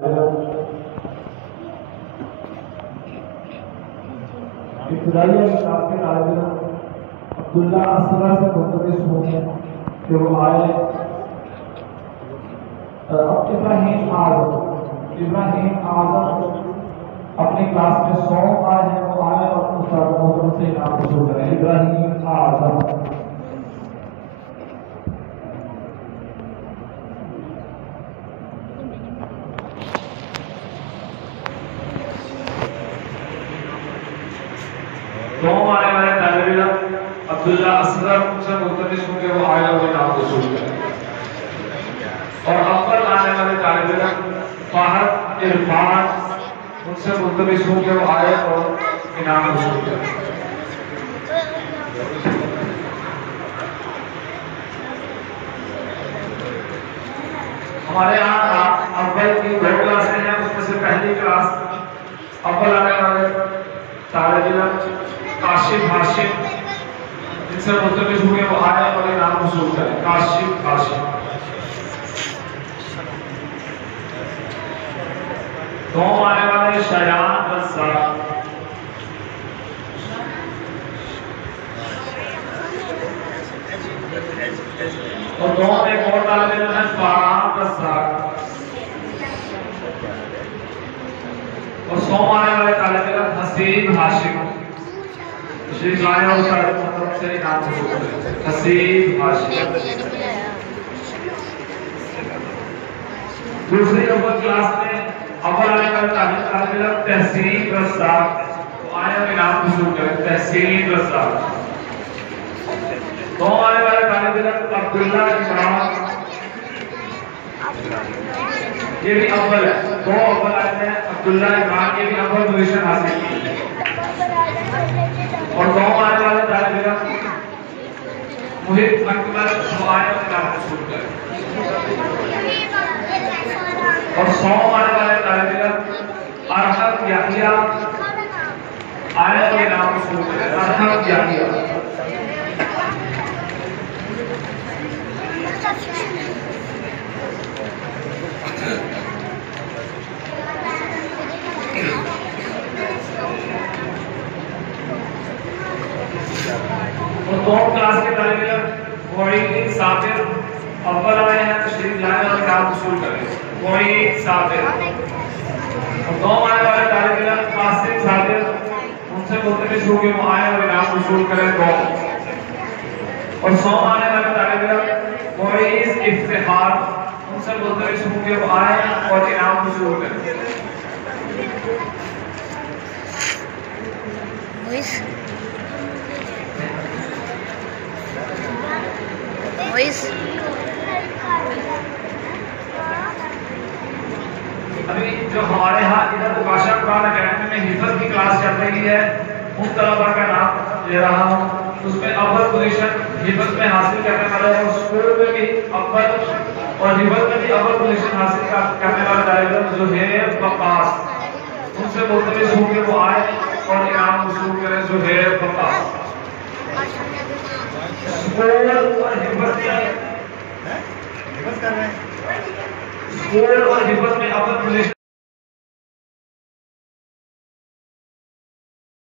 इब्तिदाई class के तालिब अब्दुल्ला असगर से मुंतज़िर हूँ कि वो आए। अब इब्राहिम आज़म अपनी क्लास में 100 आए हैं, वो आए और उस्ताद मोहतरम से इनाम वसूल करें। इब्राहिम आज़म दो आने वाले तालिब अब्दुल्ला असगर उनसे मुंतज़िर हूँ कि वो आए और इनाम वसूल करें। और अव्वल आने वाले तालिब फहद इरफान उनसे मुंतज़िर हूँ कि वो आए और इनाम वसूल करें। हमारे यहाँ अव्वल की 2 क्लासें हैं, उसमें से पहली क्लास अव्वल आने वाले तालिब काशिफ हाशिम इनसे मुंतज़िर हूँ कि वो आए और इनाम वसूल करें। काशिफ हाशिम। 2 आने वाले शयान रज़्ज़ाक़ और 2 में एक और तालिब है फरहान रज़्ज़ाक़ और 100 आने वाले तालिब हसीब हाशिम। श्री लाया से इनाम वसूल करें। हसीब हाशिम। दूसरी अव्वल क्लास में अव्वल आने वाले तालिब तहसीन रज़्ज़ाक़ तो आए और इनाम वसूल करें। तहसीन रज़्ज़ाक़। 2 आने वाले तालिब अब्दुल्ला इमरान, ये भी अव्वल है। 2 अव्वल आए हैं अब्दुल्ला इमरान, ये भी अव्वल पोजीशन हासिल की। और 2 आने वाले तालिब मुहिब अकबर तो आए और इनाम वसूल करें। और 100 आने वाले तालिब अरहम याहिया आए और इनाम वसूल करें। अरहम याहिया। और 2 क्लास के तालिब मोईन साबिर अव्वल आए हैं, तशरीफ लाए और इनाम वसूल करें। मोईन साबिर। और 2 आने वाले तालिब कासिम साबिर उनसे मुंतज़िर हूँ कि वो आए और इनाम वसूल करें। 2 और 100 आने वाले तालिब मोईस इफ्तिखार उनसे मुंतज़िर हूँ कि वो आए और इनाम वसूल करें। अभी जो हमारे यहाँ इधर उकाशा कुरान अकेडमी में हिफ्ज़ की क्लास चल रही है, उन तलबा का नाम ले रहा हूँ। उसमें अव्वल पोजीशन हिफ्ज़ में हासिल करने वाले और स्कूल में भी अव्वल और हिफ्ज़ में भी अव्वल पोजीशन हासिल करने वाले तालिब ज़ुहैर वक़ास उनसे मुंतज़िर हूँ कि वो आए और इनाम वसूल करें। ज़ुहैर वक़ास। स्कूल और हिफ्ज़ में अव्वल पोजीशन